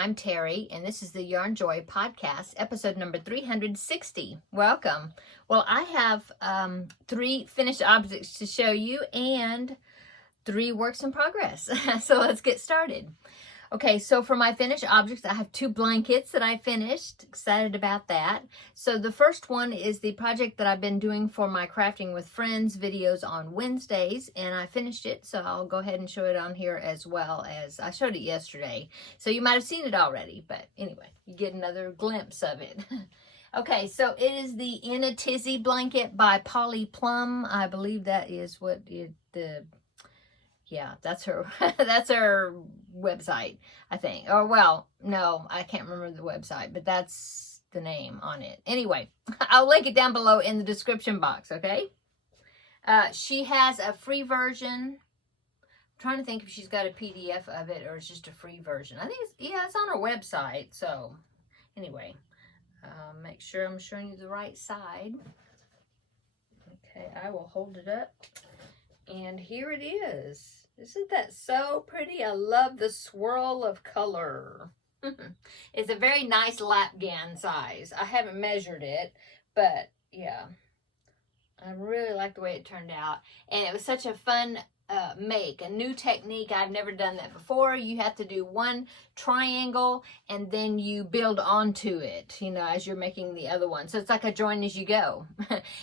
I'm Terry, and this is the Yarn Joy podcast, episode number 360. Welcome. Well, I have 3 finished objects to show you and 3 works in progress. So let's get started. Okay, so for my finished objects, I have 2 blankets that I finished. Excited about that. So the first one is the project that I've been doing for my Crafting with Friends videos on Wednesdays, and I finished it, so I'll go ahead and show it on here as well as I showed it yesterday. So you might have seen it already, but anyway, you get another glimpse of it. Okay, so it is the In a Tizzy blanket by Polly Plum. I believe that is what yeah, that's her that's her website, I think. Or well, no, I can't remember the website, but that's the name on it. Anyway, I'll link it down below in the description box, okay? She has a free version. I'm trying to think if she's got a PDF of it or it's just a free version. I think it's on her website. So anyway, make sure I'm showing you the right side. Okay, I will hold it up. And here it is. Isn't that so pretty? I love the swirl of color. It's a very nice lap gown size. I haven't measured it, but yeah. I really like the way it turned out. And it was such a fun make, a new technique. I've never done that before. You have to do one triangle and then you build onto it, you know, as you're making the other one. So it's like a join as you go.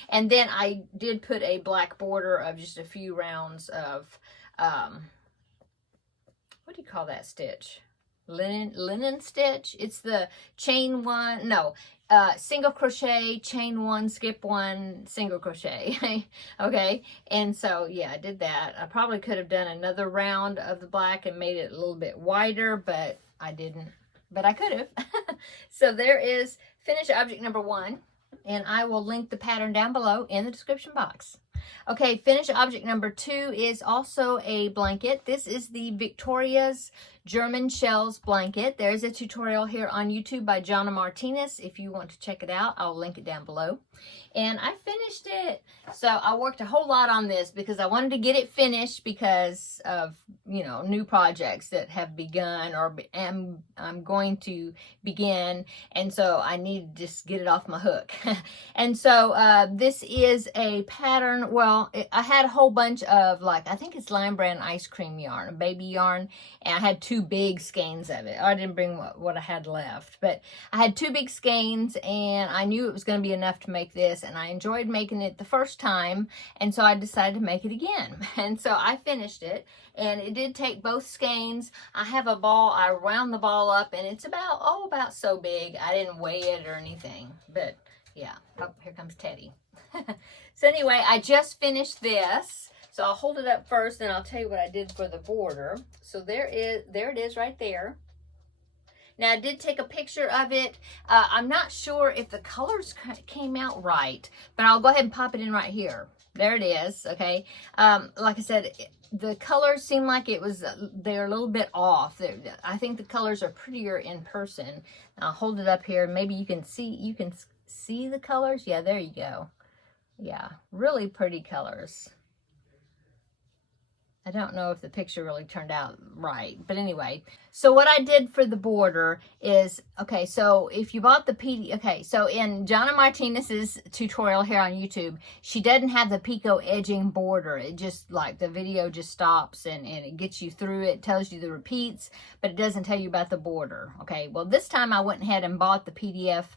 And then I did put a black border of just a few rounds of, what do you call that stitch? Linen stitch. It's the chain one, no, single crochet, chain one, skip one, single crochet. Okay, and so yeah, I did that. I probably could have done another round of the black and made it a little bit wider, but I didn't, but I could have. So there is finished object number 1, and I will link the pattern down below in the description box. Okay, finished object number 2 is also a blanket. This is the Victoria's German Shells blanket. There's a tutorial here on YouTube by Jonna Martinez. If you want to check it out, I'll link it down below. And I finished it. So I worked a whole lot on this because I wanted to get it finished because of, you know, new projects that have begun or I'm going to begin. And so I need to just get it off my hook. And so this is a pattern. Well, I had a whole bunch of, like, I think it's Lion Brand ice cream yarn, a baby yarn. And I had 2 big skeins of it. I didn't bring what I had left, but I had 2 big skeins and I knew it was going to be enough to make this, and I enjoyed making it the first time, and so I decided to make it again. And so I finished it, and it did take both skeins. I have a ball. I round the ball up, and it's about so big. I didn't weigh it or anything, but yeah. Oh, here comes Teddy. So anyway, I just finished this. So I'll hold it up first, and I'll tell you what I did for the border. So there it is right there. Now, I did take a picture of it. I'm not sure if the colors came out right, but I'll go ahead and pop it in right here. There it is, okay? Like I said, the colors seem like they're a little bit off. I think the colors are prettier in person. I'll hold it up here. Maybe you can see the colors. Yeah, there you go. Yeah, really pretty colors. I don't know if the picture really turned out right, but anyway. So what I did for the border is, okay, so if you bought the okay, so in Jonna Martinez's tutorial here on YouTube, she doesn't have the picot edging border. It just, like, the video just stops and it gets you through it, tells you the repeats, but it doesn't tell you about the border, okay? Well, this time I went ahead and bought the PDF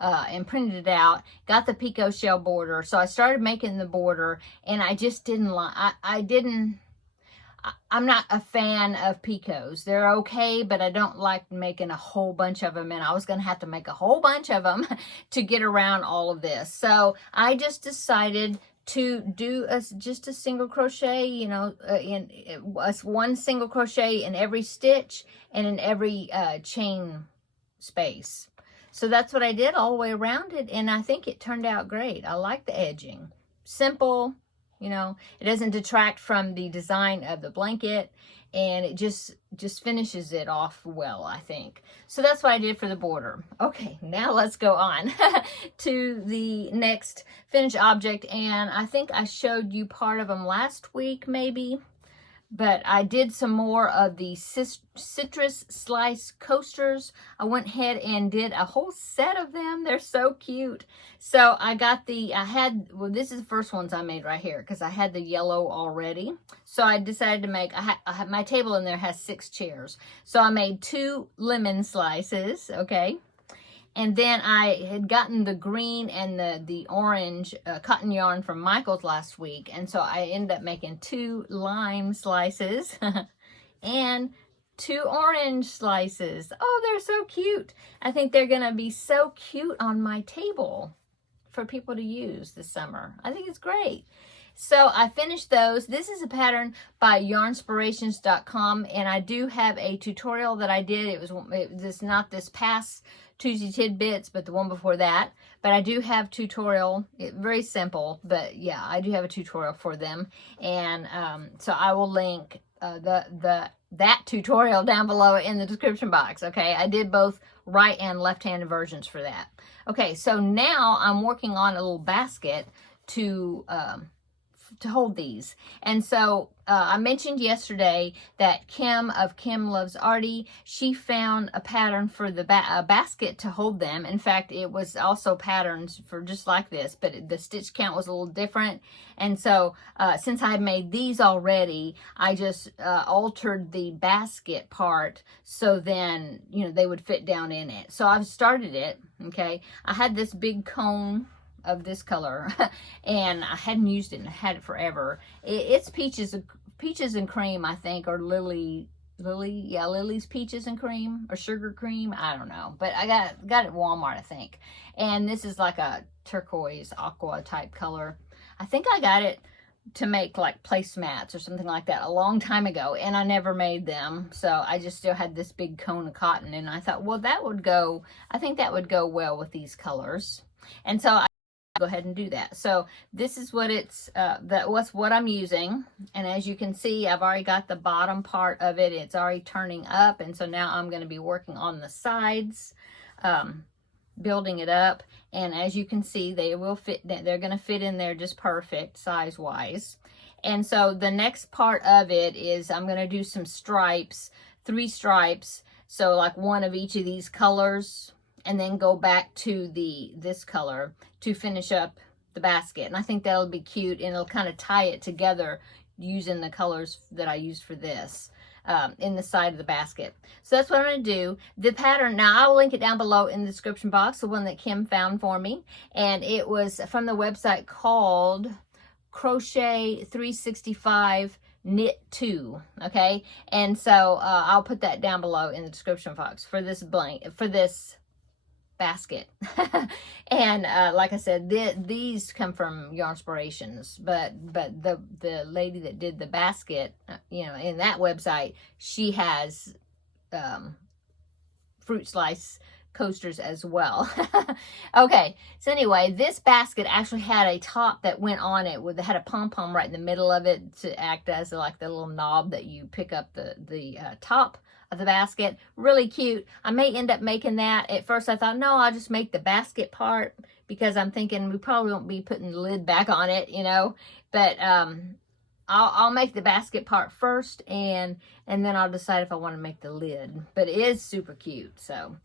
and printed it out, got the picot shell border, so I started making the border, and I just didn't like, I'm not a fan of picots. They're okay, but I don't like making a whole bunch of them, and I was going to have to make a whole bunch of them to get around all of this. So I just decided to do just a single crochet, you know, one single crochet in every stitch and in every chain space. So that's what I did all the way around it, and I think it turned out great. I like the edging. Simple. You know, it doesn't detract from the design of the blanket, and it just finishes it off well, I think. So that's what I did for the border. Okay, now let's go on to the next finished object, and I think I showed you part of them last week, maybe. But I did some more of the citrus slice coasters. I went ahead and did a whole set of them. They're so cute. So I got well, this is the first ones I made right here because I had the yellow already. So I decided to make, I have my table in there has 6 chairs. So I made 2 lemon slices, okay? And then I had gotten the green and the orange cotton yarn from Michael's last week. And so I ended up making 2 lime slices and 2 orange slices. Oh, they're so cute. I think they're going to be so cute on my table for people to use this summer. I think it's great. So I finished those. This is a pattern by yarnspirations.com, and I do have a tutorial that I did. It was not this past Tuesday Tidbits, but the one before that. But I do have tutorial. Very simple, but yeah, I do have a tutorial for them. And so I will link that tutorial down below in the description box. Okay, I did both right and left-handed versions for that. Okay, so now I'm working on a little basket to hold these. And so I mentioned yesterday that Kim of Kim Loves Arty, she found a pattern for the basket to hold them. In fact, it was also patterns for just like this, but the stitch count was a little different. And so since I had made these already, I just altered the basket part so then, you know, they would fit down in it. So I've started it, okay? I had this big cone of this color and I hadn't used it and I had it forever. It's peaches and cream, I think, or Lily's peaches and cream or sugar cream, I don't know, but I got it at Walmart, I think. And this is like a turquoise aqua type color. I think I got it to make like placemats or something like that a long time ago, and I never made them, so I just still had this big cone of cotton, and I thought, well, I think that would go well with these colors. And so I go ahead and do that. So this is what that's what I'm using, and as you can see, I've already got the bottom part of it. It's already turning up, and so now I'm going to be working on the sides, building it up. And as you can see, they're going to fit in there just perfect size wise. And so the next part of it is I'm going to do some stripes, 3 stripes, so like one of each of these colors, and then go back to this color to finish up the basket. And I think that'll be cute, and it'll kind of tie it together using the colors that I used for this in the side of the basket. So that's what I'm going to do. The pattern, now I will link it down below in the description box, the one that Kim found for me. And it was from the website called Crochet 365 Knit 2, okay? And so I'll put that down below in the description box for this basket. And like I said, these come from Yarnspirations, but the lady that did the basket, you know, in that website, she has fruit slice coasters as well. Okay, so anyway, this basket actually had a top that went on it had a pom-pom right in the middle of it to act as like the little knob that you pick up the top of the basket. Really cute. I may end up making that. At first I thought, no, I'll just make the basket part because I'm thinking we probably won't be putting the lid back on it, you know, but I'll make the basket part first, and then I'll decide if I want to make the lid. But it is super cute. So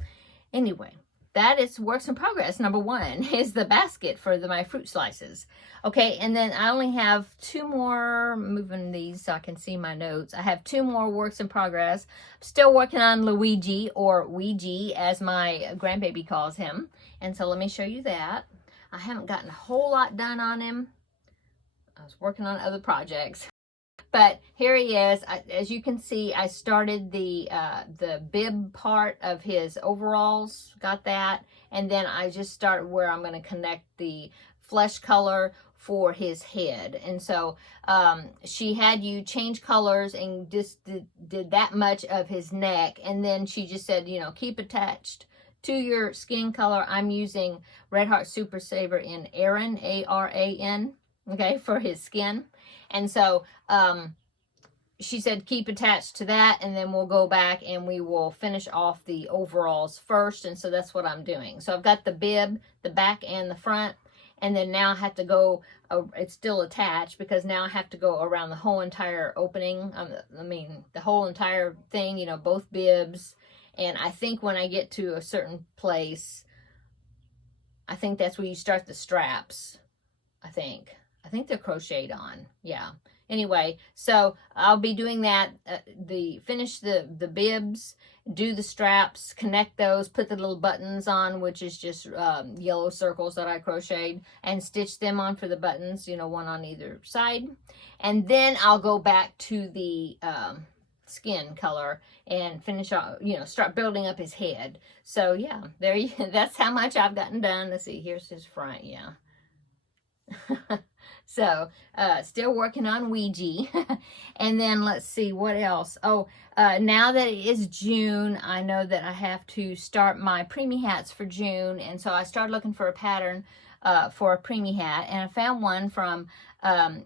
anyway, that is works in progress. Number 1 is the basket for my fruit slices. Okay, and then I only have 2 more, moving these so I can see my notes. I have 2 more works in progress. Still working on Luigi, or Ouija, as my grandbaby calls him. And so let me show you that. I haven't gotten a whole lot done on him. I was working on other projects. But here he is. As you can see, I started the bib part of his overalls, got that, and then I just started where I'm going to connect the flesh color for his head. And so she had you change colors and just did that much of his neck, and then she just said, you know, keep attached to your skin color. I'm using Red Heart Super Saver in Aran, A-R-A-N, okay, for his skin. And so she said keep attached to that, and then we'll go back and we will finish off the overalls first. And so that's what I'm doing. So I've got the bib, the back and the front, and then now I have to go, it's still attached because now I have to go around the whole entire opening, I mean the whole entire thing, you know, both bibs. And I think when I get to a certain place, I think that's where you start the straps. I think they're crocheted on. Yeah. Anyway, so I'll be doing that. Finish the bibs, do the straps, connect those, put the little buttons on, which is just yellow circles that I crocheted, and stitch them on for the buttons. You know, one on either side, and then I'll go back to the skin color and finish off, you know, start building up his head. So yeah, there you, that's how much I've gotten done. Let's see, here's his front. Yeah. So still working on Luigi. And then let's see what else. Oh, now that it is June, I know that I have to start my preemie hats for June, and so I started looking for a pattern for a preemie hat, and I found one from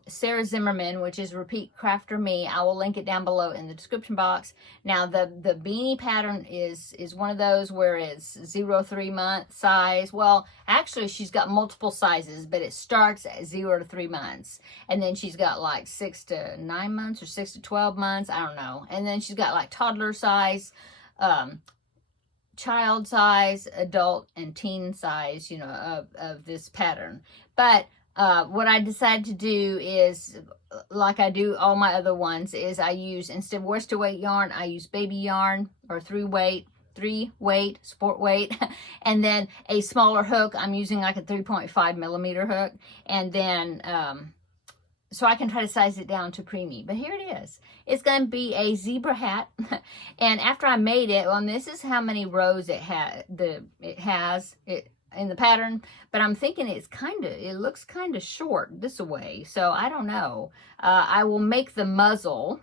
Sarah Zimmerman, which is Repeat Crafter Me. I will link it down below in the description box. Now the beanie pattern is one of those where it's 0-3 month size. Well, actually she's got multiple sizes, but it starts at 0 to 3 months, and then she's got like 6 to 9 months or 6 to 12 months, I don't know, and then she's got like toddler size, child size, adult, and teen size, you know, of this pattern. But what I decided to do is, like I do all my other ones, is I use, instead of worsted weight yarn, I use baby yarn, or 3-weight sport weight, and then a smaller hook. I'm using like a 3.5 millimeter hook, and then so I can try to size it down to preemie. But here it is. It's going to be a zebra hat. And after I made it, well, this is how many rows it has in the pattern, but I'm thinking it looks kind of short this way, so I don't know. I will make the muzzle,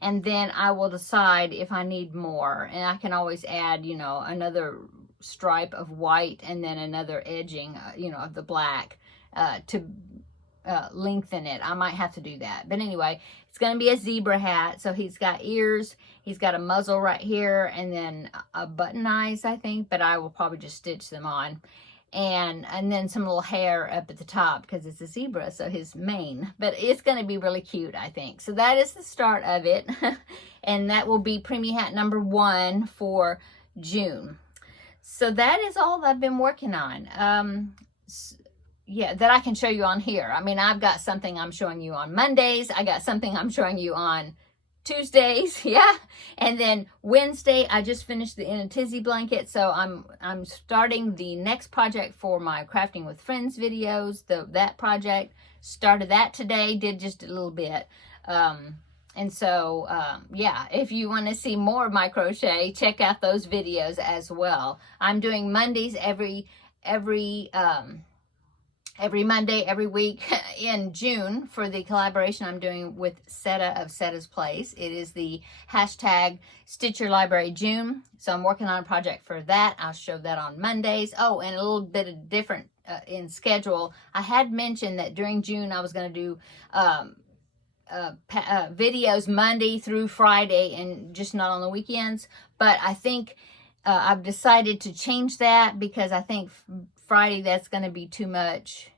and then I will decide if I need more, and I can always add, you know, another stripe of white and then another edging, you know, of the black to lengthen it. I might have to do that, but anyway, it's going to be a zebra hat. So he's got ears, he's got a muzzle right here, and then a button eyes, I think, but I will probably just stitch them on, and then some little hair up at the top because it's a zebra, so his mane. But it's going to be really cute, I think. So that is the start of it. And that will be preemie hat number 1 for June. So that is all I've been working on. Yeah, that I can show you on here. I mean, I've got something I'm showing you on Mondays. I got something I'm showing you on Tuesdays, yeah. And then Wednesday, I just finished the In a Tizzy blanket, so I'm starting the next project for my Crafting with Friends videos. That project, started that today, did just a little bit. And so, yeah, if you want to see more of my crochet, check out those videos as well. I'm doing Mondays every Monday, every week in June for the collaboration I'm doing with Seta of Seta's Place. It is the hashtag Stitch Your Library June. So I'm working on a project for that. I'll show that on Mondays. Oh, and a little bit of different in schedule. I had mentioned that during June I was going to do videos Monday through Friday and just not on the weekends. But I think I've decided to change that because I think Friday that's going to be too much.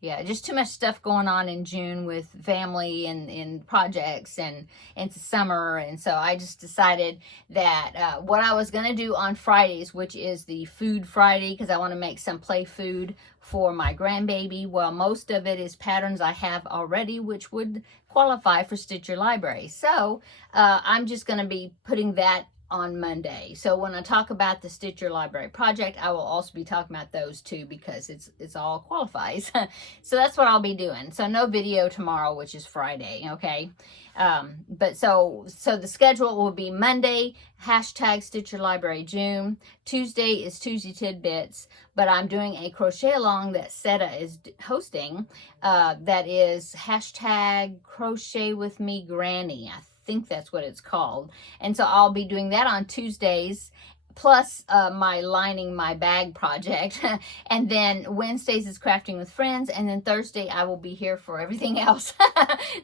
Yeah, just too much stuff going on in June with family and projects, and it's summer, and so I just decided that what I was going to do on Fridays, which is the Food Friday, because I want to make some play food for my grandbaby. Well, most of it is patterns I have already, which would qualify for Stitch Your Library. So I'm just going to be putting that on Monday. So when I talk about the Stitch Your Library project, I will also be talking about those too, because it's all qualifies. So that's what I'll be doing. So no video tomorrow, which is Friday, okay? But so the schedule will be Monday, hashtag Stitch Your Library June. Tuesday is Tuesday Tidbits, but I'm doing a crochet along that Seta is hosting. That is hashtag Crochet With Me Granny. I think that's what it's called. And so I'll be doing that on Tuesdays, plus my lining my bag project. And then Wednesdays is Crafting with Friends, and then Thursday I will be here for everything else.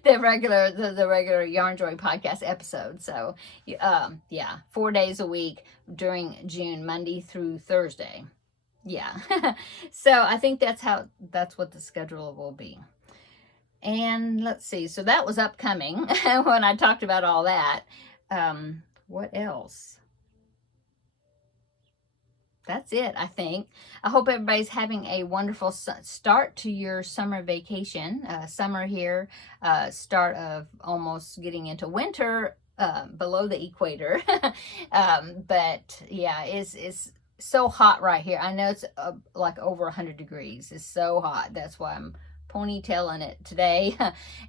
the regular Yarn Joy podcast episode. So yeah, 4 days a week during June, Monday through Thursday. Yeah. So I think that's what the schedule will be. And let's see. So that was upcoming when I talked about all that. What else? That's it, I think. I hope everybody's having a wonderful start to your summer vacation. Summer here, start of almost getting into winter below the equator. But yeah, it's so hot right here. I know it's like over 100 degrees. It's so hot. That's why I'm ponytailing it today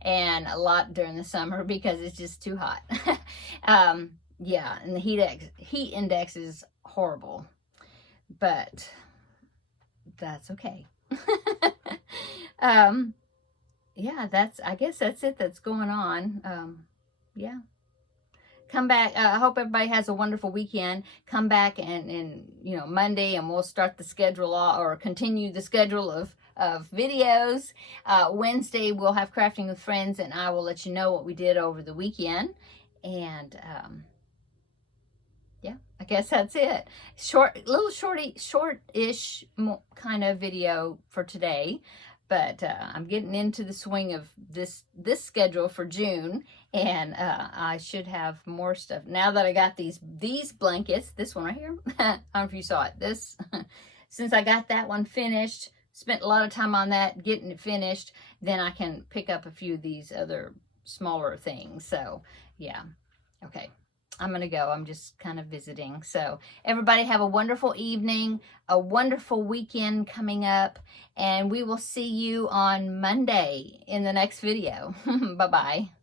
and a lot during the summer because it's just too hot. Yeah, and the heat index is horrible. But that's okay. Yeah, I guess that's it that's going on. Yeah. Come back. I hope everybody has a wonderful weekend. Come back and Monday, and we'll start the schedule or continue the schedule of videos. Wednesday, we'll have Crafting with Friends, and I will let you know what we did over the weekend. And yeah, I guess that's it. Short-ish kind of video for today, but I'm getting into the swing of this schedule for June, and I should have more stuff now that I got these blankets. This one right here, I don't know if you saw it. This, since I got that one finished, spent a lot of time on that, getting it finished, then I can pick up a few of these other smaller things. So yeah, okay. I'm going to go. I'm just kind of visiting. So everybody have a wonderful evening, a wonderful weekend coming up, and we will see you on Monday in the next video. Bye-bye.